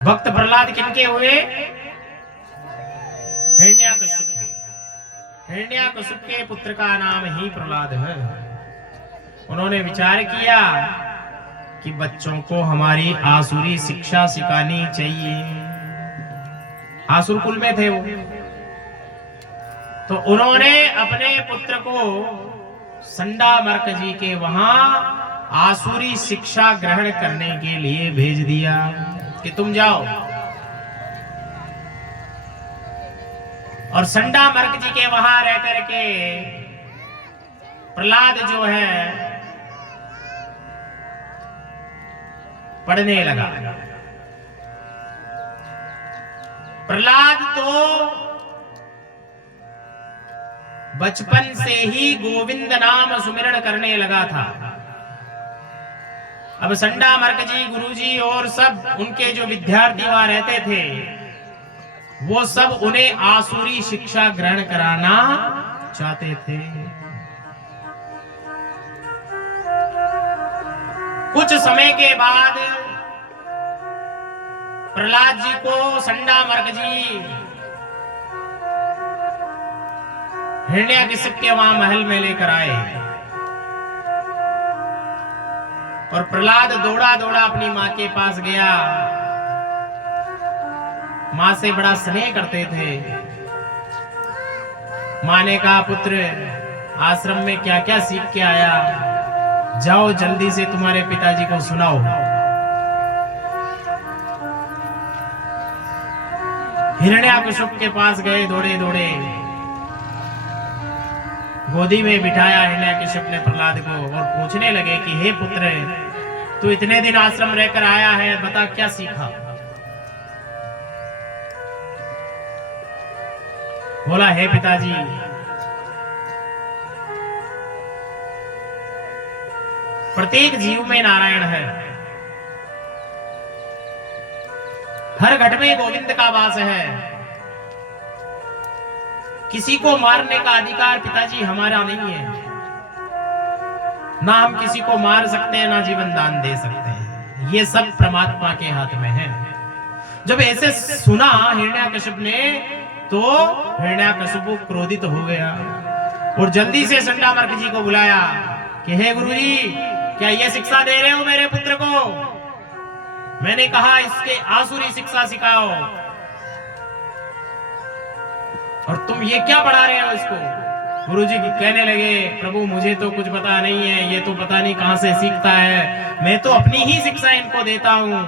भक्त प्रहलाद किनके हुए? हिरण्याकश्यप के। हिरण्याकश्यप के पुत्र का नाम ही प्रहलाद है। उन्होंने विचार किया कि बच्चों को हमारी आसुरी शिक्षा सिखानी चाहिए। आसुर कुल में थे वो, तो उन्होंने अपने पुत्र को संडामर्क जी के वहां आसुरी शिक्षा ग्रहण करने के लिए भेज दिया कि तुम जाओ। और संडामर्क जी के वहां रह करके प्रहलाद जो है पढ़ने लगा। प्रहलाद तो बचपन से ही गोविंद नाम सुमिरण करने लगा था। अब संडामर्क जी, गुरुजी और सब उनके जो विद्यार्थी वहां रहते थे, वो सब उन्हें आसुरी शिक्षा ग्रहण कराना चाहते थे। कुछ समय के बाद प्रहलाद जी को संडामर्क जी हिरण्याकश्यप के वहां महल में लेकर आए और प्रहलाद दौड़ा दौड़ा अपनी मां के पास गया। मां से बड़ा स्नेह करते थे। मां ने कहा, पुत्र आश्रम में क्या क्या सीख के आया, जाओ जल्दी से तुम्हारे पिताजी को सुनाओ। हिरण्याकश्यप के पास गए दौड़े दौड़े, गोदी में बिठाया हिरण्याकश्यप ने प्रहलाद को और पूछने लगे कि हे पुत्र, तू इतने दिन आश्रम रहकर आया है, बता क्या सीखा। बोला, हे पिताजी, प्रत्येक जीव में नारायण है, हर घट में गोविंद का वास है। किसी को मारने का अधिकार पिताजी हमारा नहीं है, ना हम किसी को मार सकते हैं, ना जीवन दान दे सकते हैं, ये सब परमात्मा के हाथ में है। जब ऐसे सुना हिरण्याकश्यप ने, तो हिरण्याकश्यप क्रोधित हो गया और जल्दी से संडामर्क जी को बुलाया कि हे गुरुजी, क्या ये शिक्षा दे रहे हो मेरे पुत्र को? मैंने कहा इसके आसुरी शिक्षा सिखाओ और तुम ये क्या पढ़ा रहे हो इसको? गुरुजी कहने लगे, प्रभु मुझे तो कुछ पता नहीं है, ये तो पता नहीं कहां से सीखता है, मैं तो अपनी ही शिक्षा इनको देता हूं,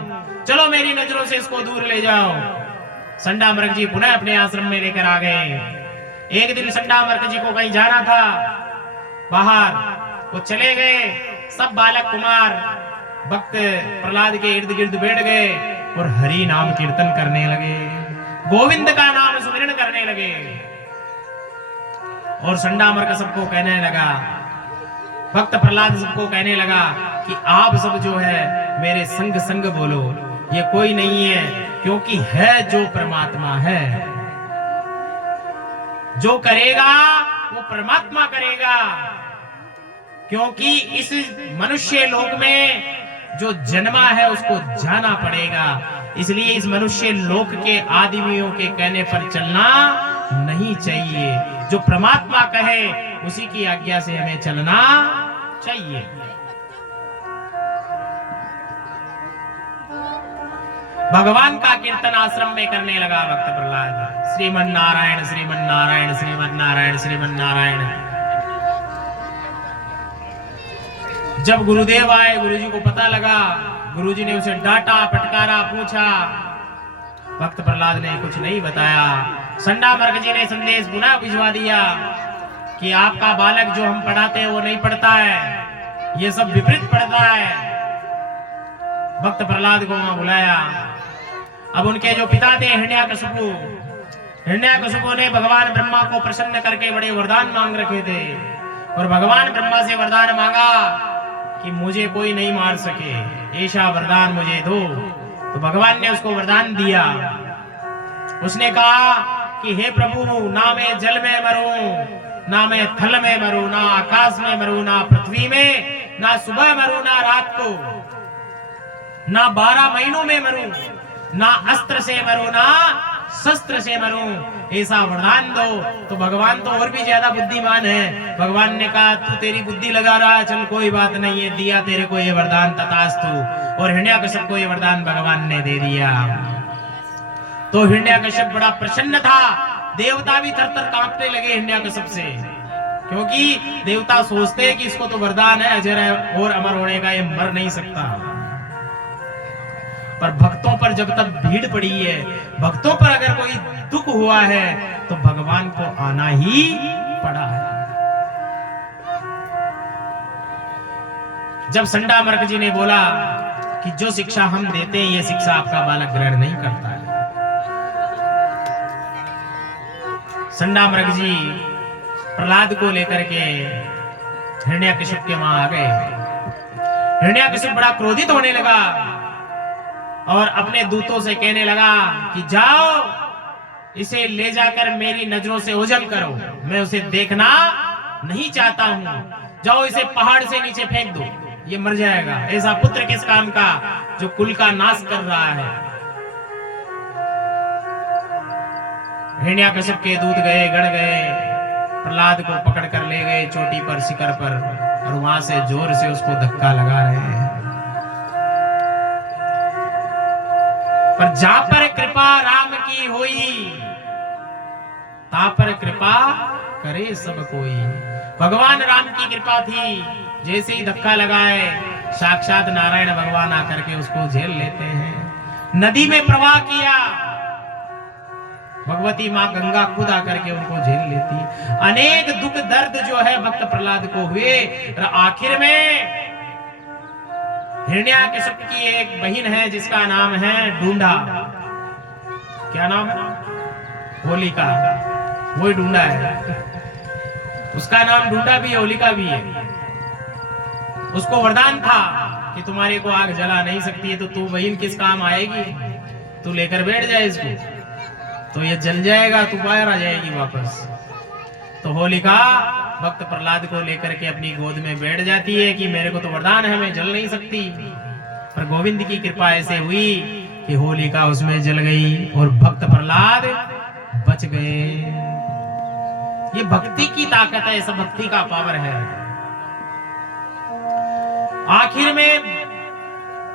चलो मेरी नजरों से इसको दूर ले जाओ। संडामर्क जी पुनः अपने आश्रम में लेकर आ गए। एक दिन संडामर्क जी को कहीं जाना था बाहर, वो चले गए। सब बालक कुमार भक्त प्रहलाद के इर्द गिर्द बैठ गए और हरि नाम कीर्तन करने लगे, गोविंद का नाम सुमिरन करने लगे। और संडामर्क सबको कहने लगा, भक्त प्रहलाद सबको कहने लगा कि आप सब जो है मेरे संग संग बोलो, ये कोई नहीं है, क्योंकि है जो परमात्मा है, जो करेगा वो परमात्मा करेगा। क्योंकि इस मनुष्य लोक में जो जन्मा है उसको जाना पड़ेगा, इसलिए इस मनुष्य लोक के आदमियों के कहने पर चलना नहीं चाहिए, जो परमात्मा कहे उसी की आज्ञा से हमें चलना चाहिए। भगवान का कीर्तन आश्रम में करने लगा भक्त प्रहलाद, श्रीमन नारायण श्रीमन नारायण श्रीमन नारायण श्रीमन नारायण। जब गुरुदेव आए, गुरुजी को पता लगा, गुरुजी ने उसे डांटा, फटकारा, पूछा, भक्त प्रहलाद ने कुछ नहीं बताया। संडामर्क जी ने संदेश पुनः भिजवा दिया कि आपका बालक जो हम पढ़ाते हैं वो नहीं पढ़ता है, ये सब विपरीत पढ़ता है। भक्त प्रहलाद को वहां बुलाया। अब उनके जो पिता थे हिरण्याकश्यप, हिरण्याकश्यप ने भगवान ब्रह्मा को प्रसन्न करके बड़े वरदान मांग रखे थे और भगवान ब्रह्मा से वरदान मांगा कि मुझे कोई नहीं मार सके, ऐसा वरदान मुझे दो। तो भगवान ने उसको वरदान दिया। उसने कहा कि हे प्रभु, ना मैं जल में मरूं, ना मैं थल में मरूं, ना आकाश में मरूं, ना पृथ्वी में, ना सुबह मरूं, ना रात को, ना 12 महीनों में मरूं, ना अस्त्र से मरो ना शस्त्र से मरो, ऐसा वरदान दो। तो भगवान तो और भी ज्यादा बुद्धिमान है। भगवान ने कहा तू तेरी बुद्धि लगा रहा है, चल कोई बात नहीं है, दिया तेरे को ये वरदान तथास्तु। और हिरण्यकश्यप को ये वरदान भगवान ने दे दिया। तो हिरण्यकश्यप बड़ा प्रसन्न था। देवता भी थर-थर कांपने लगे हिरण्यकश्यप से, क्योंकि देवता सोचते हैं कि इसको तो वरदान है अजर है और अमर होने का, ये मर नहीं सकता। पर भक्तों पर जब तक भीड़ पड़ी है, भक्तों पर अगर कोई दुख हुआ है तो भगवान को आना ही पड़ा है। जब संडामर्क जी ने बोला कि जो शिक्षा हम देते हैं ये शिक्षा आपका बालक ग्रहण नहीं करता है, संडामर्क जी प्रहलाद को लेकर के हिरण्यकश्यप के वहां आ गए। हिरण्यकश्यप बड़ा क्रोधित होने लगा और अपने दूतों से कहने लगा कि जाओ इसे ले जाकर मेरी नजरों से ओझल करो, मैं उसे देखना नहीं चाहता हूं। जाओ इसे पहाड़ से नीचे फेंक दो, ये मर जाएगा। ऐसा पुत्र किस काम का जो कुल का नाश कर रहा है। हिरण्यकश्यप के दूत गए, गण गए, प्रहलाद को पकड़ कर ले गए चोटी पर, शिखर पर, और वहां से जोर से उसको धक्का लगा रहे हैं। पर जहां पर कृपा राम की हुई, ता पर कृपा करे सब कोई। भगवान राम की कृपा थी, जैसे ही धक्का लगाए साक्षात नारायण भगवान आकर के उसको झेल लेते हैं। नदी में प्रवाह किया, भगवती माँ गंगा खुद आकर के उनको झेल लेती। अनेक दुख दर्द जो है भक्त प्रहलाद को हुए, और आखिर में हिरण्यकश्यप की एक बहन है जिसका नाम है ढूंढा। क्या नाम है? होलिका। वही ढूंढा है, उसका नाम ढूंढा भी है, होलिका भी है। उसको वरदान था कि तुम्हारे को आग जला नहीं सकती है, तो तू बहन किस काम आएगी, तू लेकर बैठ जाए इसको, तो ये जल जाएगा, तू बाहर आ जाएगी वापस। तो होलिका भक्त प्रहलाद को लेकर के अपनी गोद में बैठ जाती है कि मेरे को तो वरदान है, मैं जल नहीं सकती। पर गोविंद की कृपा ऐसे हुई कि होलिका उसमें जल गई और भक्त प्रहलाद बच गए। ये भक्ति की ताकत है, सब भक्ति का पावर है। आखिर में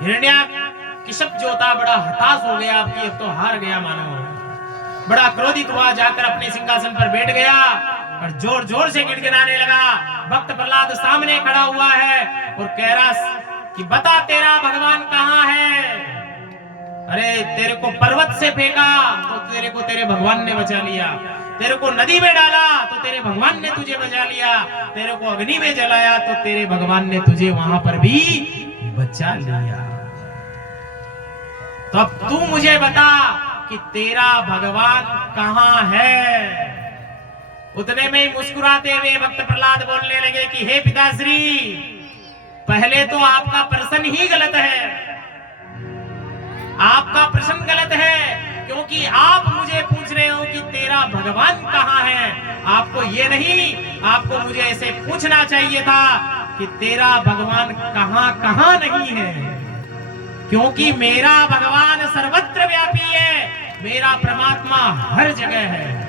हिरण्यकश्यप जो था बड़ा हताश हो गया, अब तो हार गया मानो। बड़ा क्रोधित हुआ, जाकर अपने सिंहासन पर बैठ गया और जोर जोर से गिड़गिड़ाने लगा। भक्त प्रहलाद सामने खड़ा हुआ है और कह रहा कि बता तेरा भगवान कहाँ है। अरे तेरे को पर्वत से फेंका तो तेरे को तेरे भगवान ने बचा लिया, तेरे को नदी में डाला तो तेरे भगवान ने तुझे बचा लिया, तेरे को अग्नि में जलाया तो तेरे भगवान ने तुझे वहां पर भी बचा लिया। तो अब तू मुझे बता कि तेरा भगवान कहाँ है। उतने में ही मुस्कुराते हुए भक्त प्रहलाद बोलने लगे कि हे पिताश्री, पहले तो आपका प्रश्न ही गलत है, आपका प्रश्न गलत है, क्योंकि आप मुझे पूछ रहे हो कि तेरा भगवान कहाँ है। आपको ये नहीं, आपको मुझे ऐसे पूछना चाहिए था कि तेरा भगवान कहाँ कहाँ नहीं है, क्योंकि मेरा भगवान सर्वत्र व्यापी है, मेरा परमात्मा हर जगह है।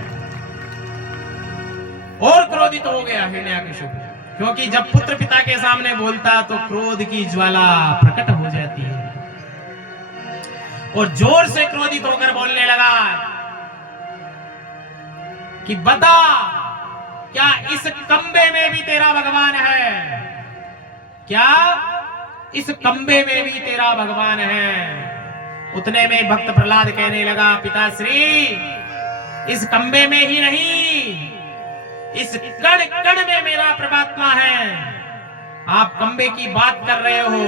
और क्रोधित हो गया हिरण्यकश्यप, क्योंकि जब पुत्र पिता के सामने बोलता तो क्रोध की ज्वाला प्रकट हो जाती है, और जोर से क्रोधित होकर बोलने लगा कि बता क्या इस कम्बे में भी तेरा भगवान है, क्या इस कम्बे में भी तेरा भगवान है। उतने में भक्त प्रहलाद कहने लगा पिताश्री, इस कम्बे में ही नहीं, इस कण कण में मेरा परमात्मा है। आप कम्बे की बात कर रहे हो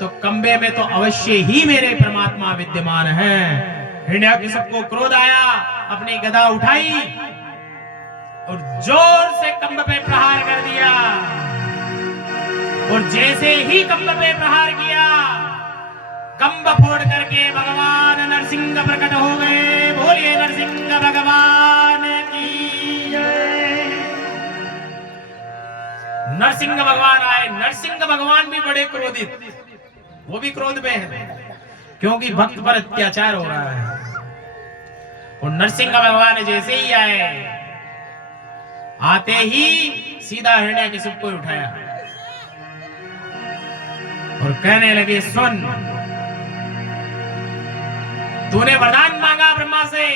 तो कम्बे में तो अवश्य ही मेरे परमात्मा विद्यमान है। हिरण्यकश्यप को क्रोध आया, अपनी गदा उठाई और जोर से कम्ब पे प्रहार कर दिया, और जैसे ही कम्ब पे प्रहार किया, कम्ब फोड़ करके भगवान नरसिंह प्रकट हो गए। बोलिए नरसिंह भगवान की जय। नरसिंह भगवान आए। नरसिंह भगवान भी बड़े क्रोधित, वो भी क्रोध में है। क्योंकि भक्त पर अत्याचार हो रहा है। और नरसिंह भगवान जैसे ही आए, आते ही सीधा हिरण्याकशिपु को उठाया और कहने लगे, सुन, तूने वरदान मांगा ब्रह्मा से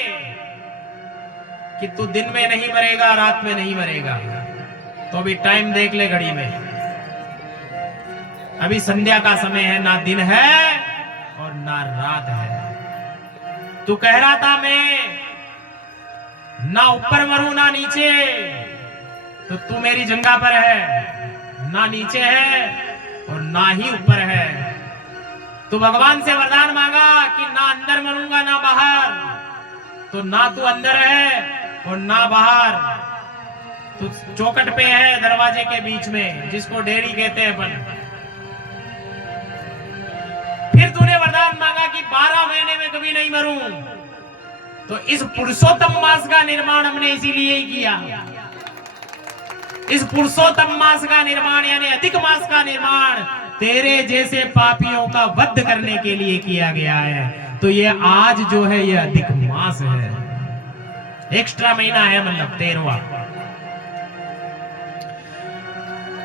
कि तू दिन में नहीं मरेगा, रात में नहीं मरेगा, तो अभी टाइम देख ले घड़ी में, अभी संध्या का समय है, ना दिन है और ना रात है। तू कह रहा था मैं ना ऊपर मरूं ना नीचे, तो तू मेरी जगह पर है, ना नीचे है और ना ही ऊपर है। तू भगवान से वरदान मांगा कि ना अंदर मरूंगा ना बाहर, तो ना तू अंदर है और ना बाहर, तू चौखट पे है दरवाजे के बीच में, जिसको डेरी कहते हैं अपन। फिर तूने वरदान मांगा कि 12 महीने में कभी नहीं मरूं, तो इस पुरुषोत्तम मास का निर्माण हमने इसीलिए ही किया। इस पुरुषोत्तम मास का निर्माण यानी अधिक मास का निर्माण तेरे जैसे पापियों का वध करने के लिए किया गया है। तो ये आज जो है ये अधिक मास है, एक्स्ट्रा महीना है, मतलब 13वां।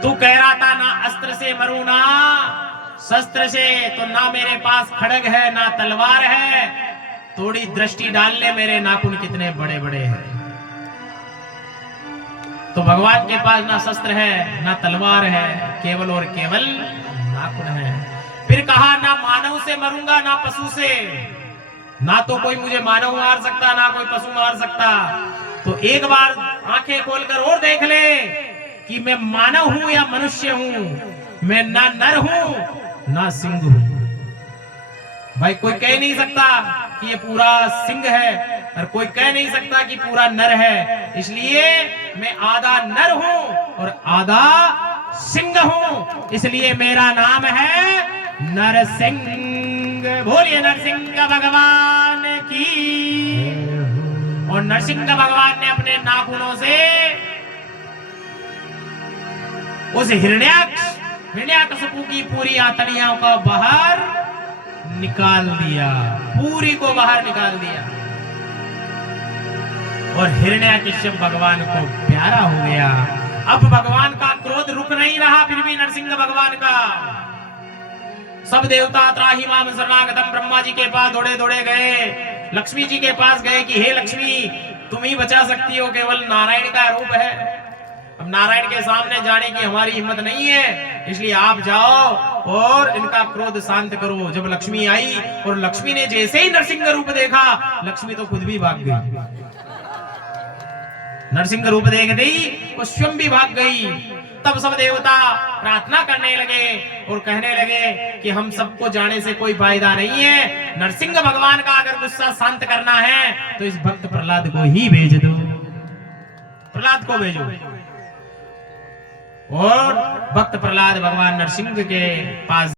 तू कह रहा था ना अस्त्र से मरूं ना शस्त्र से, तो ना मेरे पास खड्ग है ना तलवार है। थोड़ी दृष्टि डाल ले, मेरे नाखून कितने बड़े बड़े हैं। तो भगवान के पास ना शस्त्र है ना तलवार है, केवल और केवल नाखून है। फिर कहा ना मानव से मरूंगा ना पशु से, ना तो कोई मुझे मानव मार सकता ना कोई पशु मार सकता। तो एक बार आंखें खोलकर और देख ले कि मैं मानव हूं या मनुष्य हूं, मैं ना नर हूं ना सिंह हूं। भाई कोई कह नहीं सकता कि ये पूरा सिंह है और कोई कह नहीं सकता कि पूरा नर है, इसलिए मैं आधा नर हूं और आधा सिंह हूं, इसलिए मेरा नाम है नरसिंह। बोलिए नरसिंह भगवान की। और नरसिंह भगवान ने अपने नाखूनों से उस हिरण्याकशिपु की पूरी आंतड़ियों को बाहर निकाल दिया, पूरी को बाहर निकाल दिया। और हिरण्याकशिपु भगवान को प्यारा हो गया। अब भगवान का क्रोध रुक नहीं रहा, फिर भी नरसिंह भगवान का। सब देवता त्राहि माम शरणागतम ब्रह्मा जी के पास दौड़े दौड़े गए, लक्ष्मी जी के पास गए कि हे लक्ष्मी, तुम ही बचा सकती हो, केवल नारायण का रूप है। अब नारायण के सामने जाने की हमारी हिम्मत नहीं है, इसलिए आप जाओ और इनका क्रोध शांत करो। जब लक्ष्मी आई और लक्ष्मी ने जैसे ही नरसिंह रूप देखा, लक्ष्मी तो खुद भी भाग गई। नरसिंह रूप देखते ही वो स्वयं भी भाग गई। तब सब देवता प्रार्थना करने लगे और कहने लगे कि हम सबको जाने से कोई फायदा नहीं है, नरसिंह भगवान का अगर गुस्सा शांत करना है तो इस भक्त प्रहलाद को ही भेज दो, प्रहलाद को भेजो। और भक्त प्रहलाद भगवान नरसिंह के पास